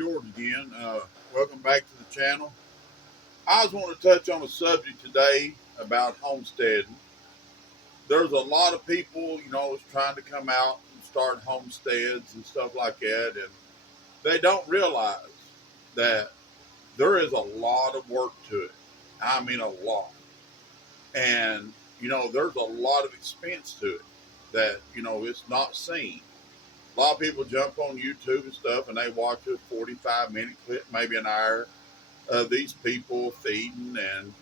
George again. Welcome back to the channel. I just want to touch on a subject today about homesteading. There's a lot of people, is trying to come out and start homesteads and stuff like that, and they don't realize that there is a lot of work to it. I mean, a lot. And, there's a lot of expense to it that, it's not seen. A lot of people jump on YouTube and stuff and they watch a 45-minute clip, maybe an hour, of these people feeding and,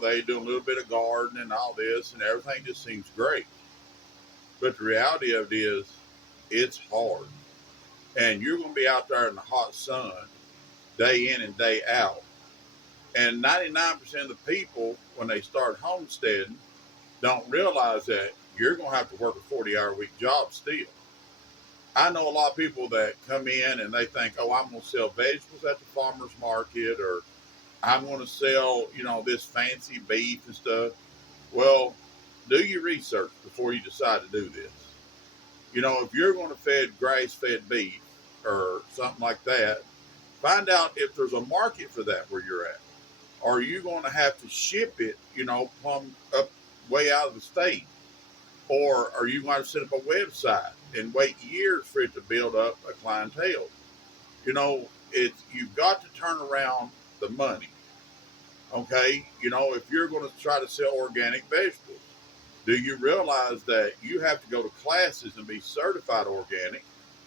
they do a little bit of gardening and all this and everything just seems great. But the reality of it is, it's hard. And you're going to be out there in the hot sun day in and day out. And 99% of the people, when they start homesteading, don't realize that you're going to have to work a 40-hour-week job still. I know a lot of people that come in and they think, oh, I'm going to sell vegetables at the farmer's market or I'm going to sell, this fancy beef and stuff. Well, do your research before you decide to do this. If you're going to feed grass fed beef or something like that, find out if there's a market for that where you're at. Are you going to have to ship it, plumb up way out of the state? Or are you going to set up a website and wait years for it to build up a clientele? You've got to turn around the money. Okay, if you're going to try to sell organic vegetables, do you realize that you have to go to classes and be certified organic?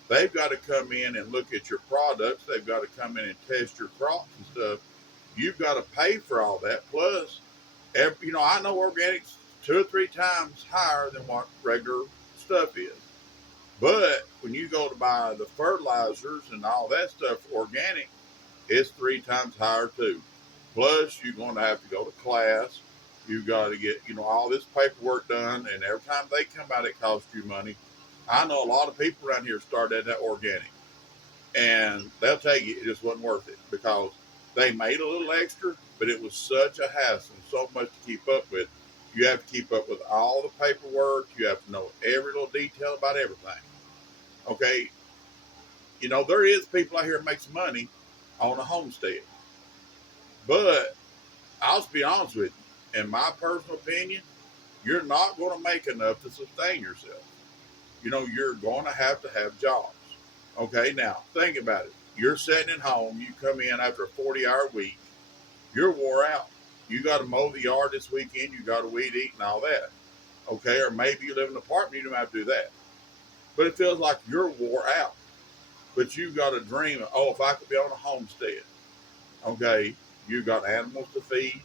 They've got to come in and look at your products. They've got to come in and test your crops and stuff. You've got to pay for all that. Plus, I know organic's 2 or 3 times higher than what regular stuff is. But when you go to buy the fertilizers and all that stuff organic, it's 3 times higher too. Plus, you're going to have to go to class. You've got to get, all this paperwork done. And every time they come out, it costs you money. I know a lot of people around here started that organic. And they'll tell you it just wasn't worth it because they made a little extra, but it was such a hassle, so much to keep up with. You have to keep up with all the paperwork. You have to know every little detail about everything. Okay. There is people out here that makes money on a homestead. But I'll just be honest with you. In my personal opinion, you're not going to make enough to sustain yourself. You're going to have jobs. Okay, now think about it. You're sitting at home, you come in after a 40-hour week, you're wore out. You got to mow the yard this weekend, you got to weed eat and all that. Okay, or maybe you live in an apartment, you don't have to do that. But it feels like you're wore out. But you got a dream of, oh, if I could be on a homestead. Okay, you got animals to feed,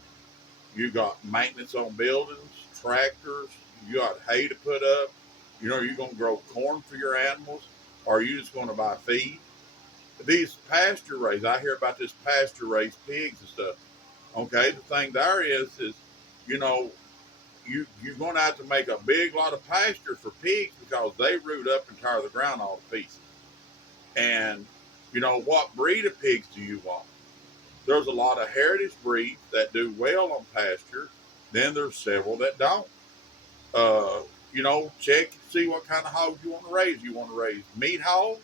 you got maintenance on buildings, tractors, you got hay to put up. You're going to grow corn for your animals, or are you just going to buy feed? These pasture raised, I hear about this pasture raised pigs and stuff. Okay, the thing there is you know, you're going to have to make a big lot of pasture for pigs because they root up and tear the ground all to pieces. And what breed of pigs do you want? There's a lot of heritage breeds that do well on pasture. Then there's several that don't. Uh, check to see what kind of hogs you want to raise. You want to raise meat hogs,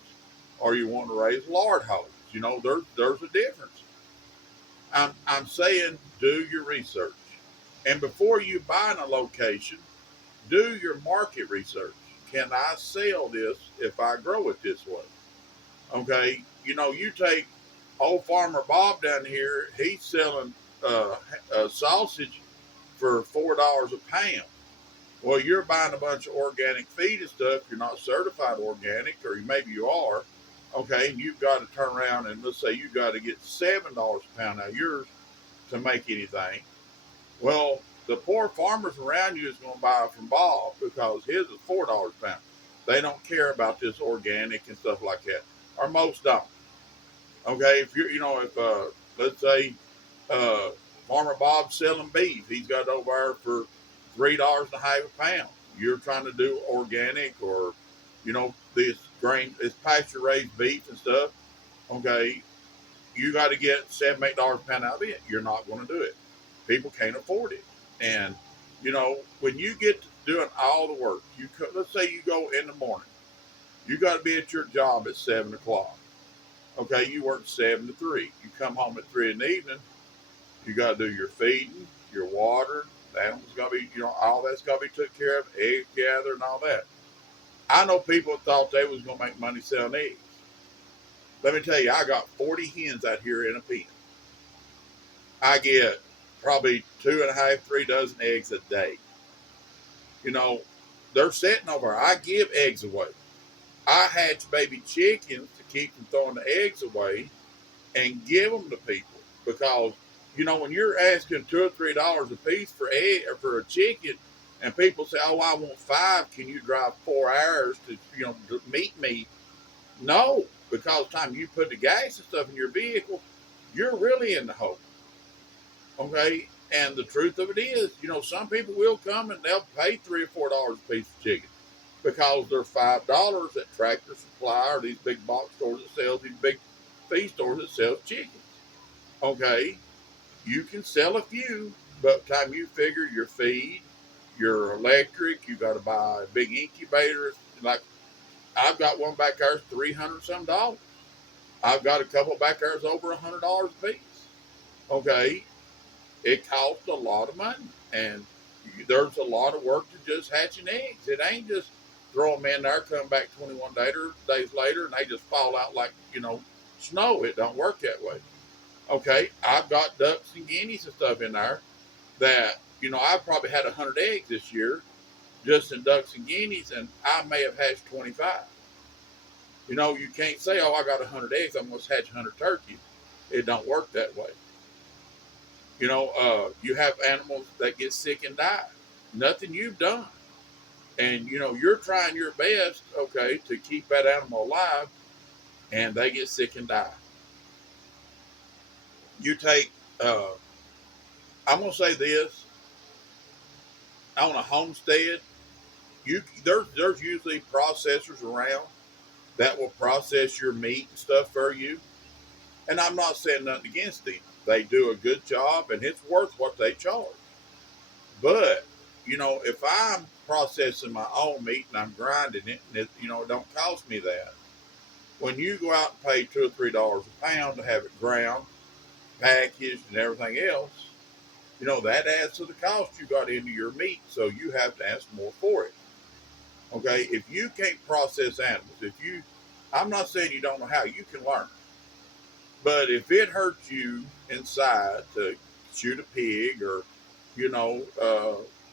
or you want to raise lard hogs. There's a difference. I'm saying do your research, and before you buy in a location, do your market research. Can I sell this if I grow it this way? Okay, you take old farmer Bob down here. He's selling sausage for $4 a pound. Well, you're buying a bunch of organic feed and stuff. You're not certified organic, or maybe you are. Okay, and you've got to turn around and let's say you got to get $7 a pound out of yours to make anything. Well, the poor farmers around you is going to buy from Bob because his is $4 a pound. They don't care about this organic and stuff like that, or most don't. Okay, if you're, if let's say uh, Farmer Bob's selling beef, he's got it over there for $3.50 a pound. You're trying to do organic or, this grain, this pasture raised beef and stuff. Okay, you got to get $7, $8 a pound out of it. You're not going to do it. People can't afford it. And when you get to doing all the work, let's say you go in the morning, you got to be at your job at 7 o'clock. Okay, you work 7 to 3. You come home at 3 in the evening. You got to do your feeding, your water. The animals got to be, all that's got to be took care of. Egg gather and all that. I know people thought they was gonna make money selling eggs. Let me tell you, I got 40 hens out here in a pen. I get probably 2.5, 3 dozen eggs a day. You know, they're sitting over. I give eggs away. I hatch baby chickens to keep from throwing the eggs away and give them to people because when you're asking $2 or $3 a piece for egg or for a chicken, and people say, "Oh, I want 5. Can you drive 4 hours to to meet me?" No, because the time you put the gas and stuff in your vehicle, you're really in the hole. Okay. And the truth of it is, some people will come and they'll pay $3 or $4 a piece of chicken because they're $5 at Tractor Supply or these big box stores that sell these big feed stores that sell chickens. Okay, you can sell a few, but by the time you figure your feed, your electric, you got to buy a big incubator. Like I've got one back there's $300 some. I've got a couple back there's over $100 a piece. Okay, it costs a lot of money, and there's a lot of work to just hatching eggs. It ain't just throw them in there, come back days later, and they just fall out like snow. It don't work that way. Okay, I've got ducks and guineas and stuff in there that I've probably had 100 eggs this year just in ducks and guineas, and I may have hatched 25. You can't say, "Oh, I got 100 eggs. I'm going to hatch 100 turkeys." It don't work that way. You have animals that get sick and die. Nothing you've done. And you're trying your best, okay, to keep that animal alive, and they get sick and die. You take, I'm gonna say this: on a homestead, there's usually processors around that will process your meat and stuff for you. And I'm not saying nothing against them; they do a good job, and it's worth what they charge. But if I'm processing my own meat and I'm grinding it, and it don't cost me that. When you go out and pay $2 or $3 a pound to have it ground, packaged, and everything else, that adds to the cost you got into your meat. So you have to ask more for it. Okay, if you can't process animals, I'm not saying you don't know how, you can learn. But if it hurts you inside to shoot a pig or,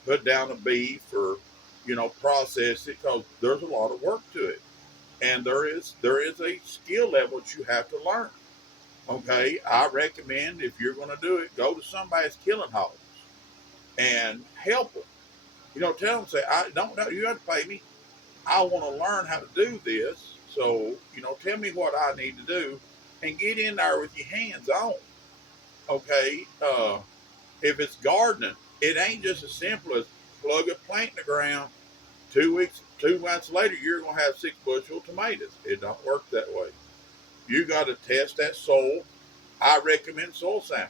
put down a beef or, process it, because there's a lot of work to it. And there is a skill level that you have to learn. Okay, I recommend if you're going to do it, go to somebody's killing hogs and help them. Tell them, say, I don't know, you have to pay me. I want to learn how to do this. So, tell me what I need to do and get in there with your hands on. Okay. If it's gardening, it ain't just as simple as plug a plant in the ground. 2 weeks, 2 months later, you're going to have 6 bushel of tomatoes. It don't work that way. You got to test that soil. I recommend soil samples.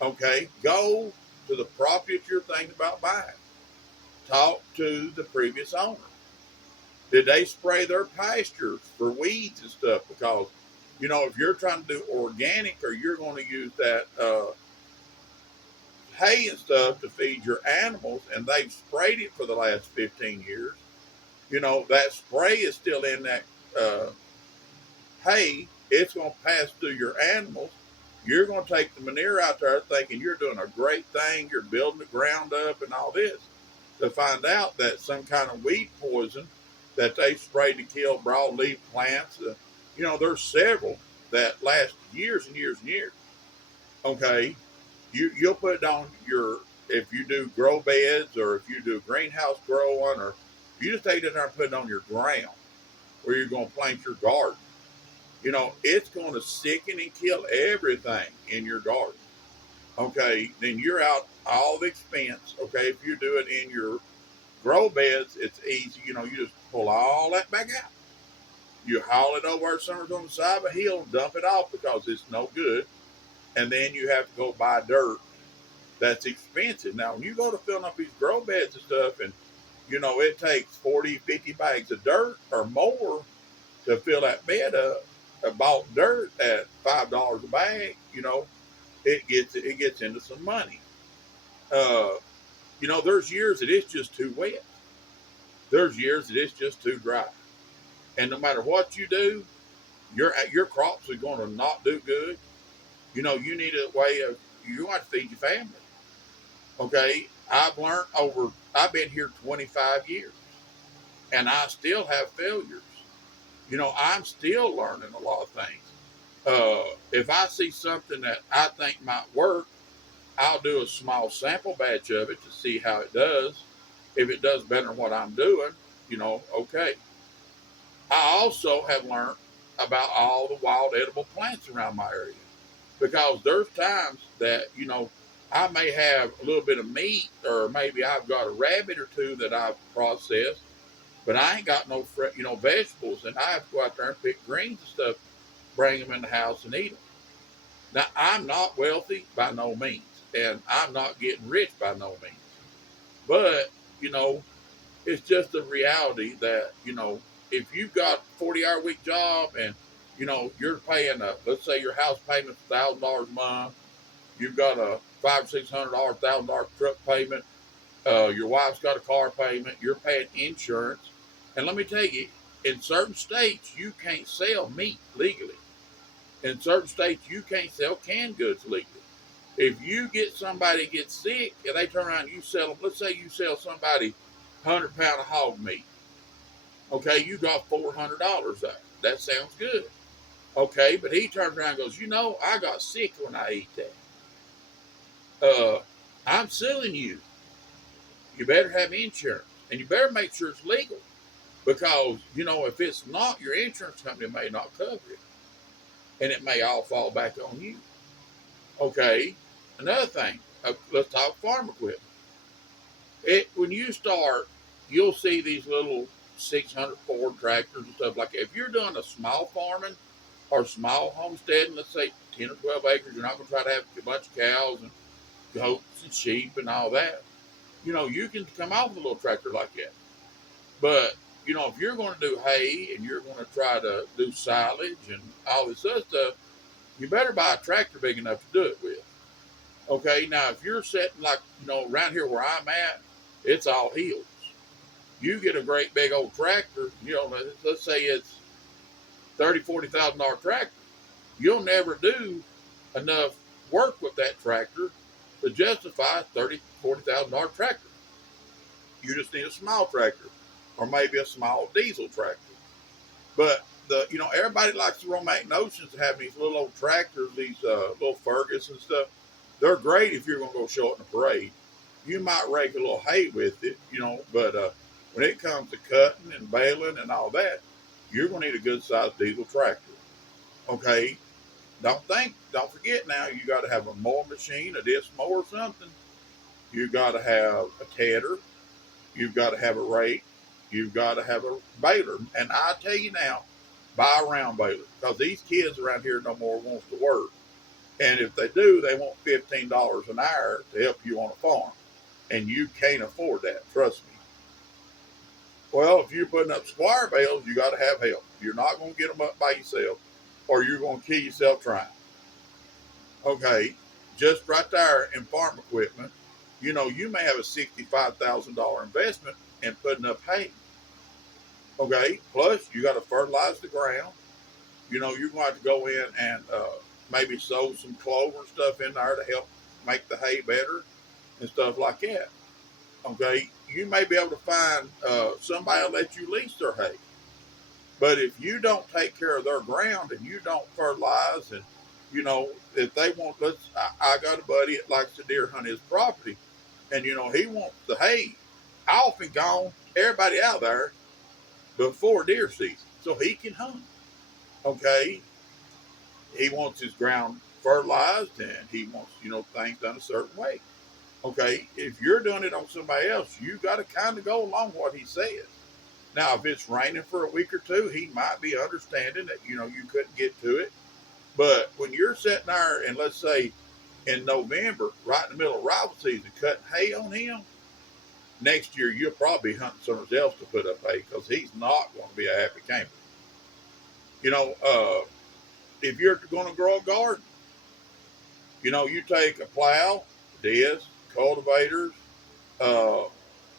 Okay. Go to the property that you're thinking about buying. Talk to the previous owner. Did they spray their pastures for weeds and stuff? Because, if you're trying to do organic or you're going to use that hay and stuff to feed your animals and they've sprayed it for the last 15 years, that spray is still in that uh, hay. It's going to pass through your animals. You're going to take the manure out there thinking you're doing a great thing. You're building the ground up and all this to find out that some kind of weed poison that they sprayed to kill broadleaf plants. There's several that last years and years and years. Okay, you'll put it on your if you do grow beds or if you do greenhouse growing or you just take it there and put it on your ground where you're going to plant your garden. It's going to sicken and kill everything in your garden. Okay, then you're out all the expense. Okay, if you do it in your grow beds, it's easy. You just pull all that back out. You haul it over somewhere on the side of a hill, dump it off because it's no good, and then you have to go buy dirt. That's expensive. Now, when you go to filling up these grow beds and stuff, and it takes 40, 50 bags of dirt or more to fill that bed up, bought dirt at $5 a bag, it gets into some money. Uh, there's years that it's just too wet. There's years that it's just too dry. And no matter what you do, your crops are going to not do good. You need a way of you want to feed your family. Okay, I've been here 25 years, and I still have failures. I'm still learning a lot of things. If I see something that I think might work, I'll do a small sample batch of it to see how it does. If it does better than what I'm doing, okay. I also have learned about all the wild edible plants around my area because there's times that, I may have a little bit of meat or maybe I've got a rabbit or two that I've processed, but I ain't got no, vegetables, and I have to go out there and pick greens and stuff, bring them in the house and eat them. Now, I'm not wealthy by no means, and I'm not getting rich by no means. But, you know, it's just a reality that, if you've got a 40-hour week job and, you're paying let's say your house payment's $1,000 a month, you've got a $500-600 $1,000 truck payment, your wife's got a car payment, you're paying insurance. And let me tell you, in certain states, you can't sell meat legally. In certain states, you can't sell canned goods legally. If you get somebody gets sick and they turn around and you sell them, let's say you sell somebody 100 pound of hog meat. Okay, you got $400 there. That sounds good. Okay, but he turns around and goes, I got sick when I ate that. I'm suing you. You better have insurance, and you better make sure it's legal, because if it's not, your insurance company may not cover it, and it may all fall back on you. Okay, another thing. Let's talk farm equipment. When you start, you'll see these little 600 Ford tractors and stuff like that. If you're doing a small farming or small homesteading, let's say 10 or 12 acres, you're not going to try to have a bunch of cows and goats and sheep and all that. You can come out with a little tractor like that. But, if you're going to do hay and you're going to try to do silage and all this other stuff, you better buy a tractor big enough to do it with. Okay, now if you're sitting like, around here where I'm at, it's all hills. You get a great big old tractor, let's say it's $30,000-40,000 tractor. You'll never do enough work with that tractor to justify a $30,000-40,000 tractor. You just need a small tractor or maybe a small diesel tractor. But everybody likes the romantic notions of having these little old tractors, these little Fergus and stuff. They're great if you're going to go show it in a parade. You might rake a little hay with it, but when it comes to cutting and baling and all that, you're going to need a good sized diesel tractor. Okay? Don't forget now, you got to have a mowing machine, a disc mower or something. You got to have a tedder. You've got to have a rake. You've got to have a baler. And I tell you now, buy a round baler, because these kids around here no more wants to work. And if they do, they want $15 an hour to help you on a farm. And you can't afford that, trust me. Well, if you're putting up square bales, you got to have help. You're not going to get them up by yourself, or you're going to kill yourself trying. Okay, just right there in farm equipment, you may have a $65,000 investment in putting up hay. Okay, plus you got to fertilize the ground. You're going to have to go in and maybe sow some clover stuff in there to help make the hay better and stuff like that. Okay, you may be able to find somebody to let you lease their hay. But if you don't take care of their ground and you don't fertilize, and if they want, I got a buddy that likes to deer hunt his property, and he wants the hay off and gone, everybody out there before deer season, so he can hunt. Okay, he wants his ground fertilized, and he wants things done a certain way. Okay, if you're doing it on somebody else, you got to kind of go along what he says. Now, if it's raining for a week or two, he might be understanding that you couldn't get to it. But when you're sitting there, and let's say in November, right in the middle of rival season, cutting hay on him, next year you'll probably be hunting somebody else to put up hay, because he's not going to be a happy camper. You know, uh, if you're going to grow a garden, you take a plow, disc, cultivators, uh,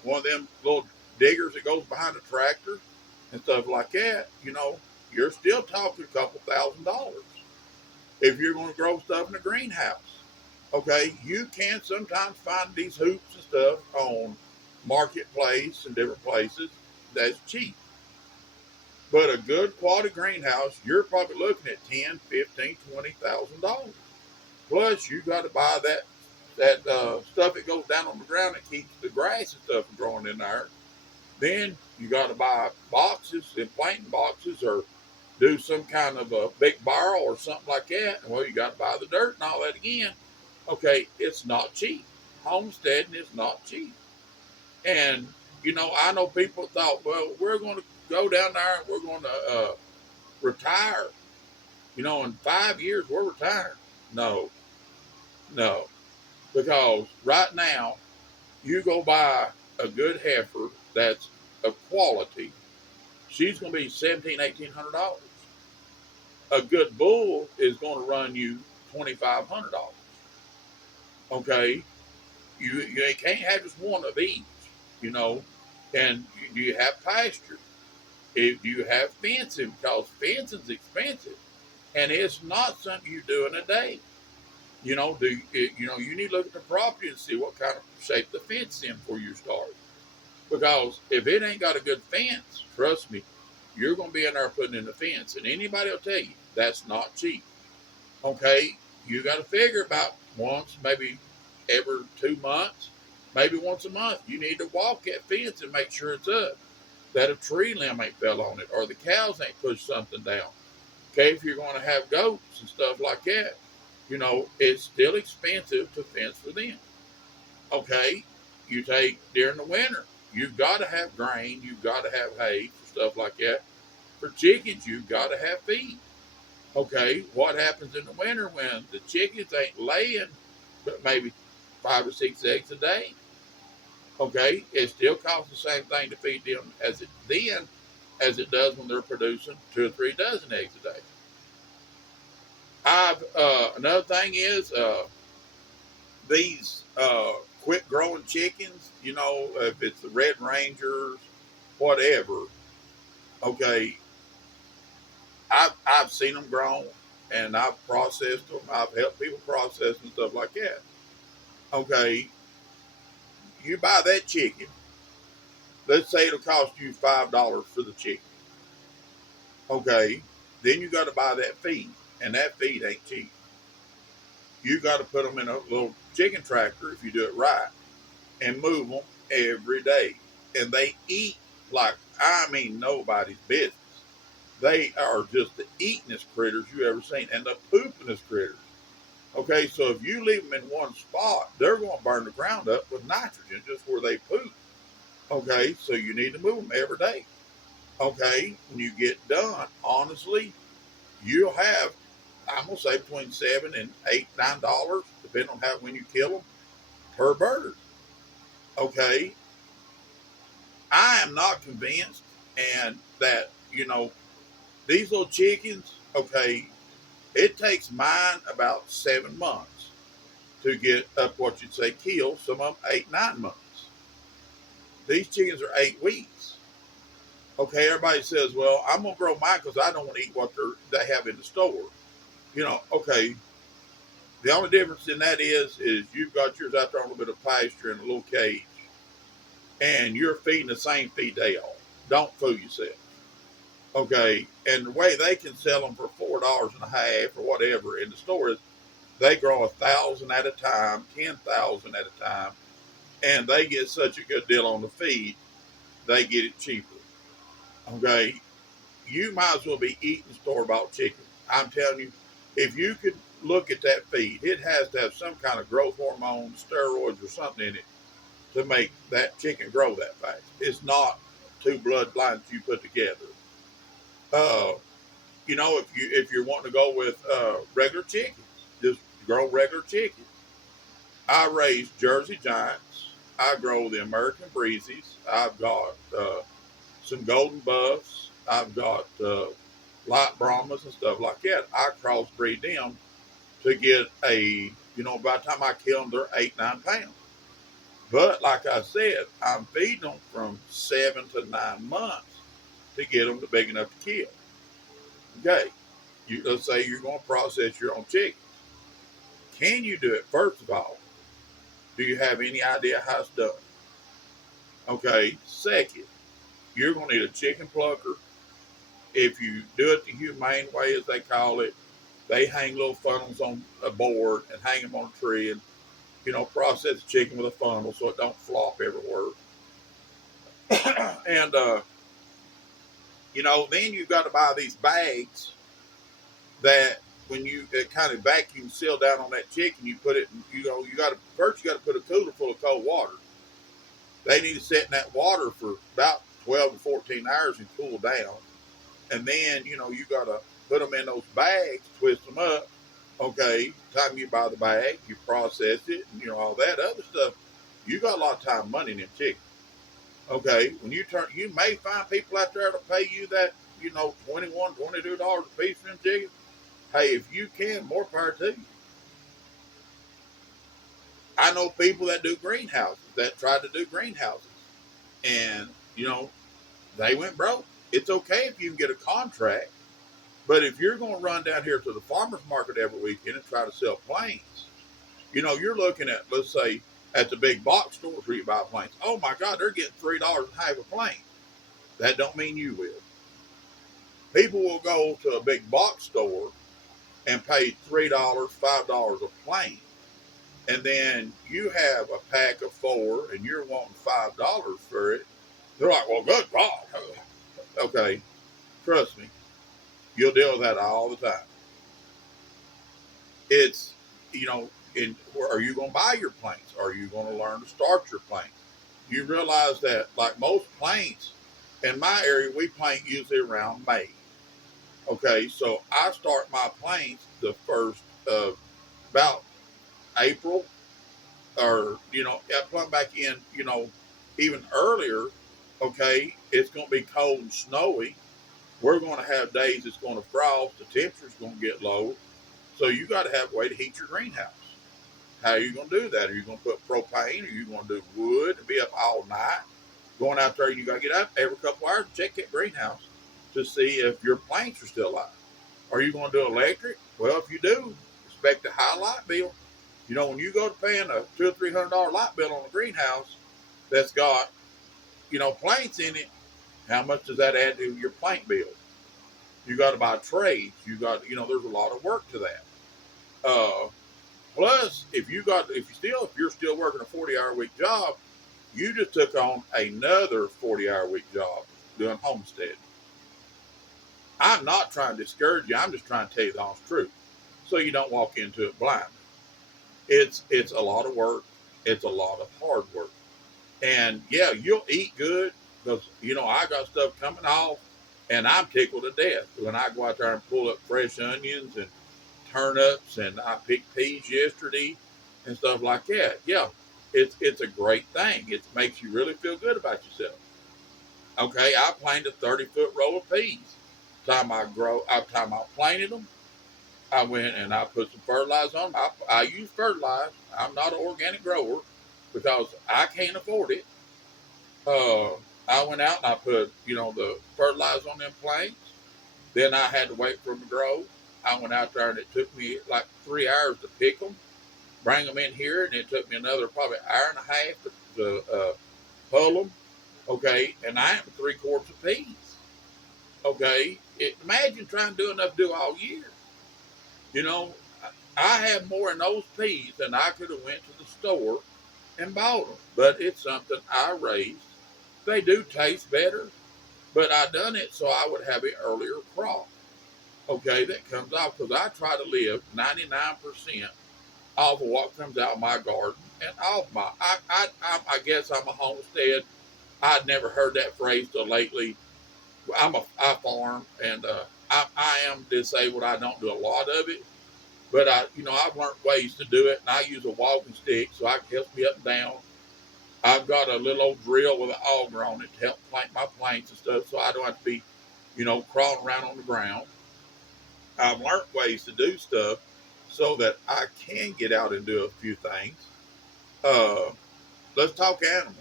one of them little diggers that goes behind a tractor and stuff like that, you're still talking a couple $1,000 if you're going to grow stuff in a greenhouse. Okay, you can sometimes find these hoops and stuff on marketplace and different places that's cheap. But a good quality greenhouse, you're probably looking at 10, 15, $20,000. Plus, you got to buy that stuff that goes down on the ground that keeps the grass and stuff from growing in there. Then you got to buy boxes and planting boxes, or do some kind of a big barrel or something like that. Well, you got to buy the dirt and all that again. Okay, it's not cheap. Homesteading is not cheap. And, I know people thought, well, we're going to go down there and we're going to retire. In 5 years, we're retiring. No, no. Because right now, you go buy a good heifer that's of quality, she's going to be $1,700, $1,800. A good bull is going to run you $2,500. Okay, you can't have just one of each, you know. And do you have pasture? If you have fencing, because fencing's expensive, and it's not something you do in a day. You need to look at the property and see what kind of shape the fence is in before you start. Because if it ain't got a good fence, trust me, you're going to be in there putting in the fence, and anybody will tell you that's not cheap. Okay, you got to figure about once, maybe every 2 months, maybe once a month. You need to walk that fence and make sure it's up, that a tree limb ain't fell on it, or the cows ain't pushed something down. Okay, if you're going to have goats and stuff like that, it's still expensive to fence for them. Okay, you take during the winter, you've got to have grain, you've got to have hay for stuff like that. For chickens, you've got to have feed. Okay, what happens in the winter when the chickens ain't laying but maybe 5 or 6 eggs a day? Okay, it still costs the same thing to feed them as it does when they're producing 2 or 3 dozen eggs a day. I've Another thing is these quick growing chickens. If it's the Red Rangers, whatever. Okay, I've seen them grown, and I've processed them. I've helped people process and stuff like that. Okay, you buy that chicken. Let's say it'll cost you $5 for the chicken. Okay, then you got to buy that feed, and that feed ain't cheap. You got to put them in a little chicken tractor if you do it right, and move them every day. And they eat like, I mean, nobody's business. They are just the eatingest critters you ever seen, and the poopingest critters. Okay, so if you leave them in one spot, they're going to burn the ground up with nitrogen just where they poop. Okay, so you need to move them every day. Okay, when you get done, honestly, you'll have, I'm gonna say, between $7 and $8, $9, depending on how when you kill them per bird. Okay, I am not convinced, and that these little chickens. Okay, it takes mine about 7 months to get up what you'd say kill. Some of them 8, 9 months. These chickens are 8 weeks. Okay, everybody says, well, I'm gonna grow mine because I don't want to eat what they have in the store. Okay. The only difference in that is you've got yours out there on a little bit of pasture in a little cage, and you're feeding the same feed they are. Don't fool yourself. Okay, and the way they can sell them for $4.50 or whatever in the store is they grow 1,000 at a time, 10,000 at a time, and they get such a good deal on the feed, they get it cheaper. Okay, you might as well be eating store bought chicken. I'm telling you, if you could look at that feed, it has to have some kind of growth hormone, steroids, or something in it to make that chicken grow that fast. It's not two bloodlines you put together. Uh, if you're wanting to go with regular chickens, just grow regular chickens. I raise Jersey Giants. I grow the American Breezes. I've got some Golden Buffs. I've got light Brahmas and stuff like that. I crossbreed them to get by the time I kill them, they're 8, 9 pounds. But like I said, I'm feeding them from 7 to 9 months to get them to big enough to kill. Okay, let's say you're going to process your own chicken. Can you do it? First of all, do you have any idea how it's done? Okay. Second, you're going to need a chicken plucker. If you do it the humane way, as they call it, they hang little funnels on a board and hang them on a tree and process the chicken with a funnel so it don't flop everywhere. And then you've got to buy these bags that when you kind of vacuum seal down on that chicken, you put it. You got to first you got to put a cooler full of cold water. They need to sit in that water for about 12 to 14 hours and cool down. And then you got to put them in those bags, twist them up. Okay, time you buy the bag, you process it, and all that other stuff. You got a lot of time, and money in them chickens. Okay, when you may find people out there to pay you that, $21, $22 a piece for them chickens. Hey, if you can, more power to you. I know people that do greenhouses that tried to do greenhouses, and they went broke. It's okay if you can get a contract, but if you're going to run down here to the farmers market every weekend and try to sell planes, you're looking at, let's say, at the big box stores where you buy planes. Oh my God, they're getting $3 a half a plane. That don't mean you will. People will go to a big box store and pay $3, $5 a plane. And then you have a pack of 4 and you're wanting $5 for it. They're like, well, good God. Okay, trust me, you'll deal with that all the time. It's, are you going to buy your planes? Are you going to learn to start your plane? You realize that, like most planes, in my area, we paint usually around May. Okay, so I start my planes the first of about April, or I plumb back in, even earlier. Okay, it's going to be cold and snowy. We're going to have days it's going to frost. The temperature's going to get low, so you got to have a way to heat your greenhouse. How are you going to do that? Are you going to put propane? Are you going to do wood and be up all night? Going out there, you got to get up every couple hours and check that greenhouse to see if your plants are still alive. Are you going to do electric? Well, if you do, expect a high light bill. When you go to paying a $200 or $300 light bill on a greenhouse that's got, plants in it, how much does that add to your plant bill? You got to buy trades. There's a lot of work to that. Plus, if you're still working a 40-hour week job, you just took on another 40-hour week job doing homestead. I'm not trying to discourage you. I'm just trying to tell you the honest truth, so you don't walk into it blind. It's a lot of work. It's a lot of hard work. And yeah, you'll eat good because I got stuff coming off, and I'm tickled to death when I go out there and pull up fresh onions and turnips, and I picked peas yesterday and stuff like that. Yeah, it's a great thing. It makes you really feel good about yourself. Okay, I planted a 30-foot row of peas. Time I planted them, I went and I put some fertilizer on them. I use fertilizer. I'm not an organic grower because I can't afford it. I went out and I put, the fertilizer on them plants. Then I had to wait for them to grow. I went out there and it took me like 3 hours to pick them, bring them in here, and it took me another probably hour and a half to pull them. Okay, and I am 3 quarts of peas. Okay, imagine trying to do enough to do all year. You know, I have more in those peas than I could have went to the store and bought them. But it's something I raised. They do taste better, but I done it so I would have an earlier crop. Okay, that comes off because I try to live 99% off of what comes out of my garden and off my. I guess I'm a homestead. I'd never heard that phrase till lately. I farm and I am disabled. I don't do a lot of it, but I've learned ways to do it, and I use a walking stick so I can help me up and down. I've got a little old drill with an auger on it to help plant my plants and stuff, so I don't have to be crawling around on the ground. I've learned ways to do stuff so that I can get out and do a few things. Uh, let's talk animals.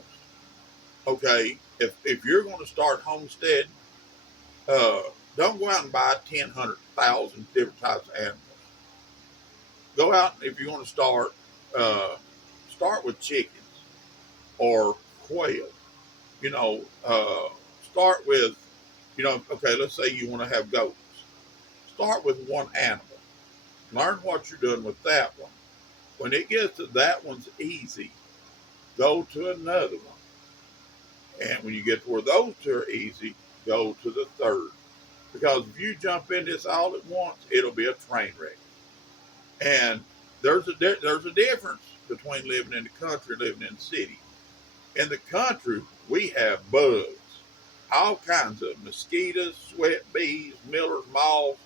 Okay, if you're going to start homestead, uh, don't go out and buy 10, 100,000 different types of animals. Go out, if you're going to start with chickens or quail. You know, start with, okay, let's say you want to have goats. Start with one animal. Learn what you're doing with that one. When it gets to that one's easy, go to another one. And when you get to where those two are easy, go to the third. Because if you jump in this all at once, it'll be a train wreck. And there's a difference between living in the country and living in the city. In the country, we have bugs, all kinds of mosquitoes, sweat bees, miller's moths,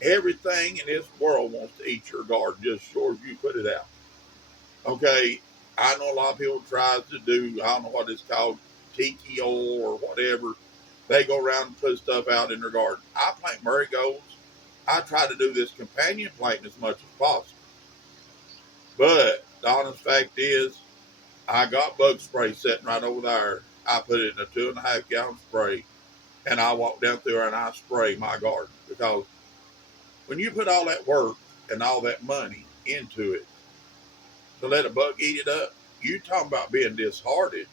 everything in this world wants to eat your garden just short as you put it out. Okay, I know a lot of people try to do, I don't know what it's called, tiki oil or whatever. They go around and put stuff out in their garden. I plant marigolds. I try to do this companion planting as much as possible. But the honest fact is, I got bug spray sitting right over there. I put it in a 2.5 gallon spray, and I walk down through there and I spray my garden. Because when you put all that work and all that money into it to let a bug eat it up, you talking about being disheartened.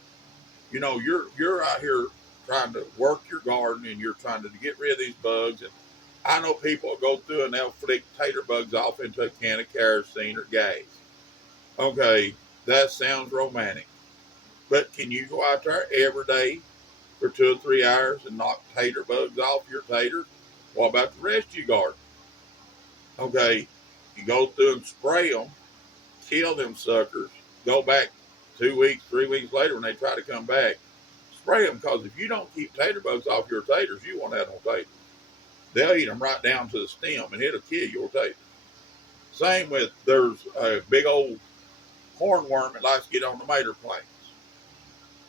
You're out here trying to work your garden and you're trying to get rid of these bugs. And I know people will go through and they'll flick tater bugs off into a can of kerosene or gas. Okay, that sounds romantic. But can you go out there every day for 2 or 3 hours and knock tater bugs off your taters? What about the rest of your garden? Okay, you go through and spray them, kill them suckers, go back 2 weeks, 3 weeks later when they try to come back, spray them, because if you don't keep tater bugs off your taters, you won't have no taters. They'll eat them right down to the stem and it'll kill your taters. Same with, there's a big old hornworm that likes to get on the mater plants.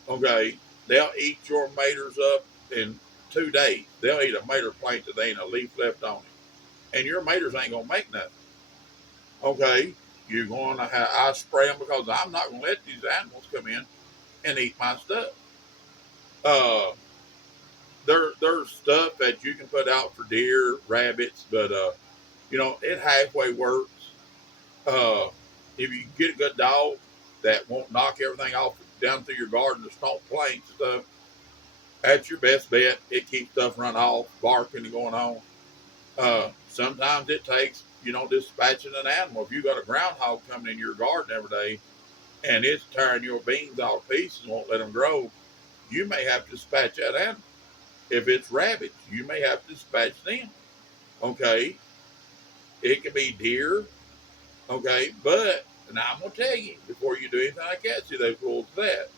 Okay, they'll eat your maters up in 2 days. They'll eat a mater plant that ain't a leaf left on it, and your maters ain't gonna make nothing. Okay, you're going to have I spray them because I'm not gonna let these animals come in and eat my stuff. Uh, there's stuff that you can put out for deer, rabbits, but it halfway works. Uh, if you get a good dog that won't knock everything off down through your garden, the stomp planks and stuff, that's your best bet. It keeps stuff run off, barking and going on. Sometimes it takes, dispatching an animal. If you got a groundhog coming in your garden every day and it's tearing your beans all to pieces and won't let them grow, you may have to dispatch that animal. If it's rabbits, you may have to dispatch them. Okay, it could be deer. Okay, but and I'm gonna tell you before you do anything like that, see those rules of that.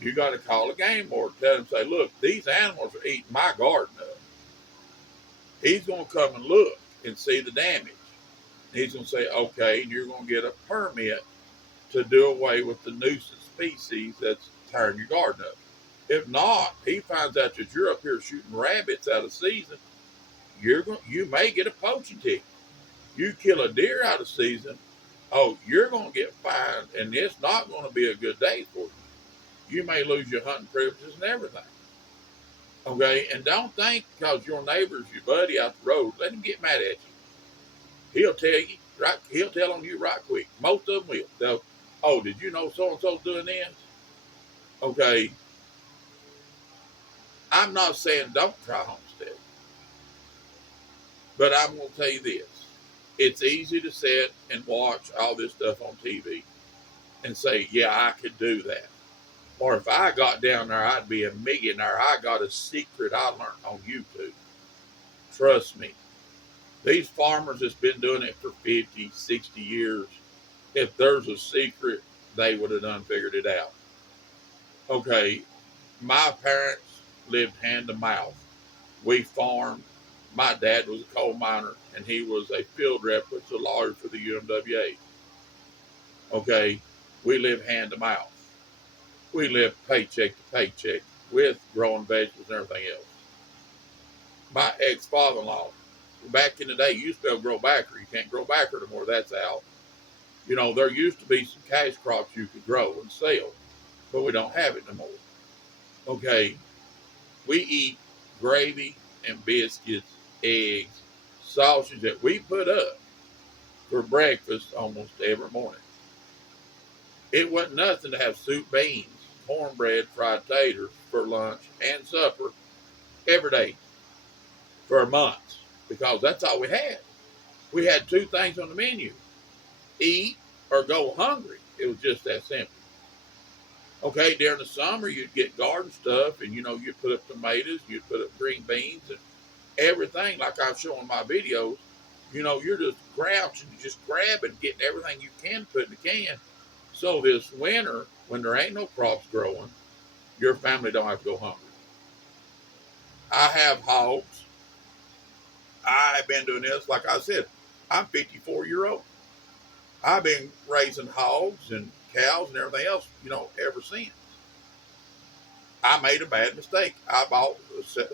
You got to call a game board, tell them, say, look, these animals are eating my garden up. He's going to come and look and see the damage. He's going to say, okay, and you're going to get a permit to do away with the nuisance species that's tearing your garden up. If not, he finds out that you're up here shooting rabbits out of season. You may get a poaching ticket. You kill a deer out of season, oh, you're going to get fined, and it's not going to be a good day for you. You may lose your hunting privileges and everything. Okay, and don't think because your neighbor's your buddy out the road, let him get mad at you. He'll tell you right. He'll tell on you right quick. Most of them will. They'll, oh, did you know so and so's doing this? Okay, I'm not saying don't try homestead, but I'm going to tell you this: it's easy to sit and watch all this stuff on TV and say, yeah, I could do that. Or if I got down there, I'd be a millionaire. I got a secret I learned on YouTube. Trust me. These farmers that's been doing it for 50, 60 years, if there's a secret, they would have done figured it out. Okay, my parents lived hand to mouth. We farmed. My dad was a coal miner, and he was a field rep, which was a lawyer for the UMWA. Okay, we live hand to mouth. We live paycheck to paycheck with growing vegetables and everything else. My ex-father-in-law, back in the day, you used to be able to grow backer. You can't grow backer anymore. That's out. You know, there used to be some cash crops you could grow and sell, but we don't have it no more. Okay, we eat gravy and biscuits, eggs, sausage that we put up for breakfast almost every morning. It wasn't nothing to have soup, beans, cornbread, fried taters for lunch and supper every day for months because that's all we had. We had two things on the menu: eat or go hungry. It was just that simple. Okay, during the summer you'd get garden stuff, and you know you'd put up tomatoes, you'd put up green beans, and everything like I've shown in my videos. You know, you're just grouching, just grabbing, getting everything you can put in the can. So this winter, when there ain't no crops growing, your family don't have to go hungry. I have hogs. I've been doing this, like I said, I'm 54-year-old. I've been raising hogs and cows and everything else, you know, ever since. I made a bad mistake. I bought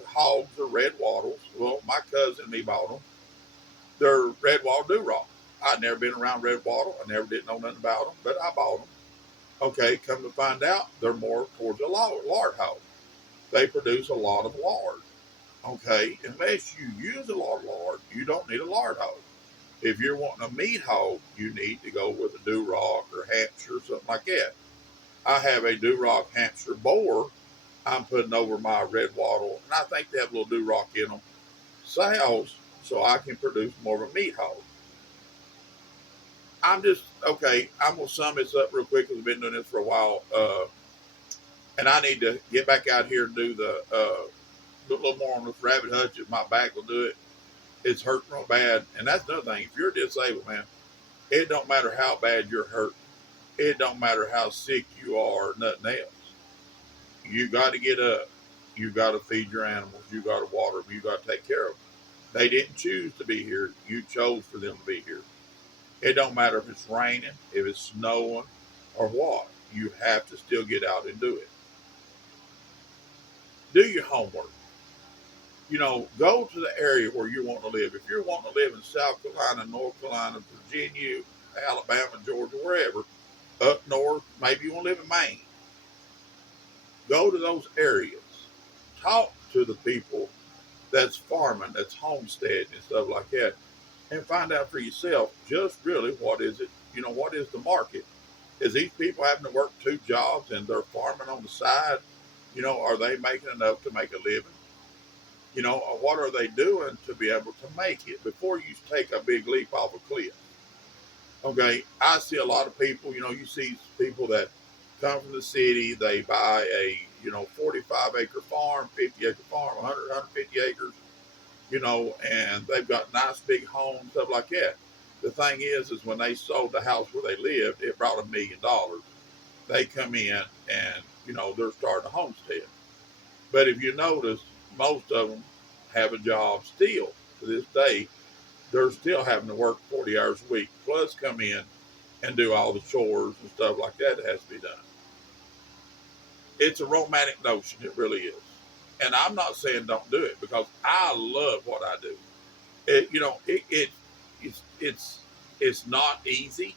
hogs or red wattles. Well, my cousin and me bought them. They're red wattle Duroc. I'd never been around red wattle. I never did know nothing about them, but I bought them. Okay, come to find out, they're more towards a lard hog. They produce a lot of lard. Okay, unless you use a lot of lard, you don't need a lard hog. If you're wanting a meat hog, you need to go with a Duroc or Hampshire, something like that. I have a Duroc Hampshire boar I'm putting over my red wattle, and I think they have a little Duroc in them, sows, so I can produce more of a meat hog. I'm just okay. I'm gonna sum this up real quick because I've been doing this for a while, and I need to get back out here and do do a little more on this rabbit hutch. If my back will do it, it's hurting real bad, and that's another thing. If you're disabled, man, it don't matter how bad you're hurt. It don't matter how sick you are or nothing else. You got to get up. You got to feed your animals. You got to water them. You got to take care of them. They didn't choose to be here. You chose for them to be here. It don't matter if it's raining, if it's snowing, or what. You have to still get out and do it. Do your homework. You know, go to the area where you want to live. If you're wanting to live in South Carolina, North Carolina, Virginia, Alabama, Georgia, wherever, up north, maybe you want to live in Maine, go to those areas. Talk to the people that's farming, that's homesteading and stuff like that, and find out for yourself just really what is it, you know, what is the market. Is these people having to work two jobs and they're farming on the side? You know, are they making enough to make a living? You know, or what are they doing to be able to make it before you take a big leap off a cliff? Okay, I see a lot of people, you know, you see people that come from the city, they buy a, you know, 45-acre farm, 50-acre farm, 100, 150 acres, you know, and they've got nice big homes, stuff like that. The thing is when they sold the house where they lived, it brought $1 million. They come in and, you know, they're starting a homestead. But if you notice, most of them have a job still to this day. They're still having to work 40 hours a week, plus come in and do all the chores and stuff like that that has to be done. It's a romantic notion, it really is. And I'm not saying don't do it because I love what I do. You know, it's it's not easy.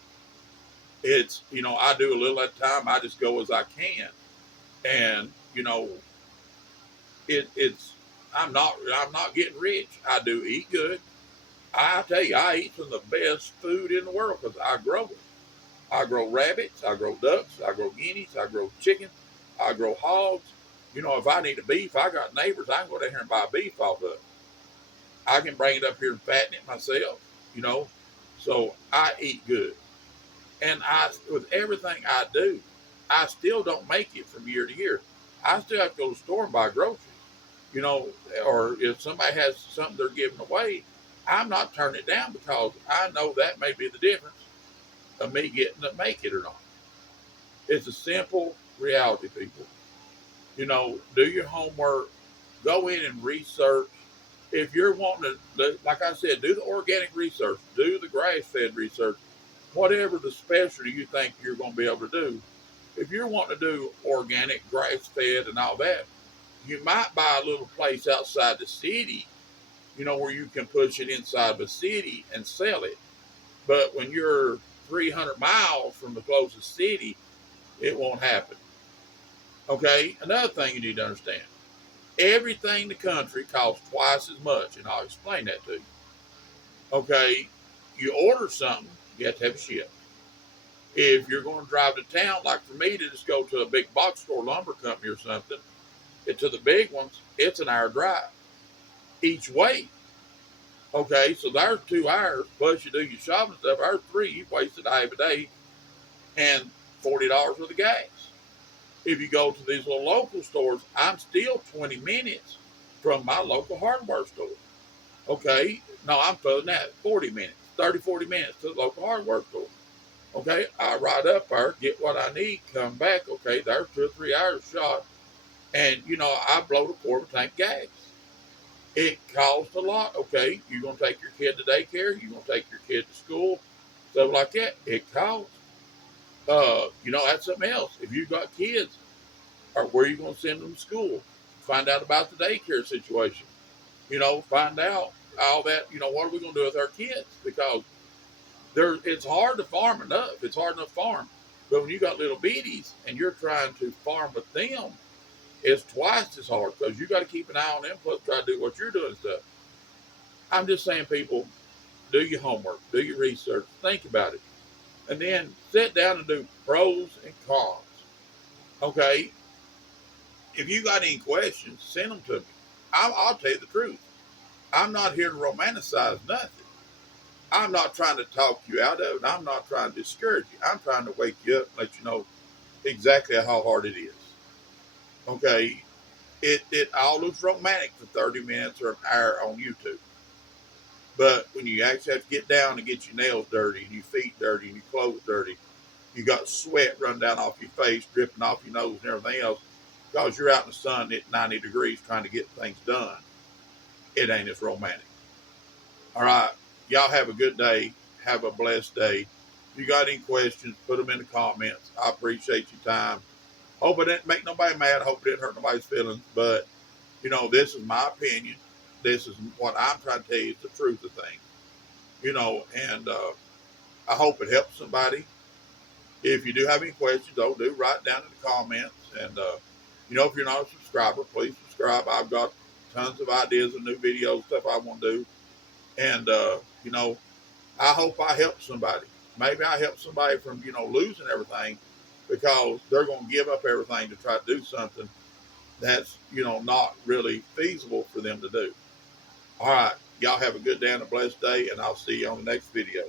It's, you know, I do a little at a time. I just go as I can, and you know, it's I'm not getting rich. I do eat good. I tell you, I eat some of the best food in the world because I grow it. I grow rabbits, I grow ducks, I grow guineas, I grow chicken, I grow hogs. You know, if I need a beef, I got neighbors. I can go down here and buy a beef off of. I can bring it up here and fatten it myself. You know, so I eat good, and I with everything I do, I still don't make it from year to year. I still have to go to the store and buy groceries. You know, or if somebody has something they're giving away, I'm not turning it down because I know that may be the difference of me getting to make it or not. It's a simple reality, people. You know, do your homework, go in and research. If you're wanting to, like I said, do the organic research, do the grass fed research, whatever the specialty you think you're going to be able to do. If you're wanting to do organic, grass fed, and all that, you might buy a little place outside the city where you can push it inside the city and sell it. But when you're 300 miles from the closest city, it won't happen. Okay, another thing you need to understand, everything in the country costs twice as much, and I'll explain that to you. Okay, you order something, you have to have it shipped. If you're going to drive to town, like for me to just go to a big box store lumber company or something, to the big ones, it's an hour drive each way. Okay, so there's 2 hours, plus you do your shopping stuff. There's three, you've wasted half a day and $40 worth of gas. If you go to these little local stores, I'm still 20 minutes from my local hardware store. Okay, no, I'm further than that, 40 minutes, 30, 40 minutes to the local hardware store. Okay, I ride up there, get what I need, come back. Okay, there's 2 or 3 hours shot, and I blow a quarter tank gas. It costs a lot. Okay, you're gonna take your kid to daycare, you're gonna take your kid to school, stuff like that. It costs. That's something else. If you've got kids, or where are you gonna send them to school? Find out about the daycare situation. Find out all that. What are we gonna do with our kids? Because it's hard to farm enough. It's hard enough to farm. But when you got little bitties and you're trying to farm with them, it's twice as hard because you got to keep an eye on them, plus try to do what you're doing and stuff. I'm just saying, people, do your homework, do your research, think about it, and then sit down and do pros and cons. Okay? If you got any questions, send them to me. I'll tell you the truth. I'm not here to romanticize nothing. I'm not trying to talk you out of it. I'm not trying to discourage you. I'm trying to wake you up and let you know exactly how hard it is. Okay? It all looks romantic for 30 minutes or an hour on YouTube. But when you actually have to get down and get your nails dirty and your feet dirty and your clothes dirty, you got sweat running down off your face, dripping off your nose and everything else, because you're out in the sun at 90 degrees trying to get things done, it ain't as romantic. All right. Y'all have a good day. Have a blessed day. If you got any questions, put them in the comments. I appreciate your time. Hope it didn't make nobody mad. Hope it didn't hurt nobody's feelings. But, this is my opinion. This is what I'm trying to tell you. It's the truth of things. And I hope it helps somebody. If you do have any questions, do write down in the comments. And, if you're not a subscriber, please subscribe. I've got tons of ideas of new videos, stuff I want to do. And, I hope I help somebody. Maybe I help somebody from, losing everything because they're going to give up everything to try to do something that's, not really feasible for them to do. All right. Y'all have a good day and a blessed day, and I'll see you on the next video.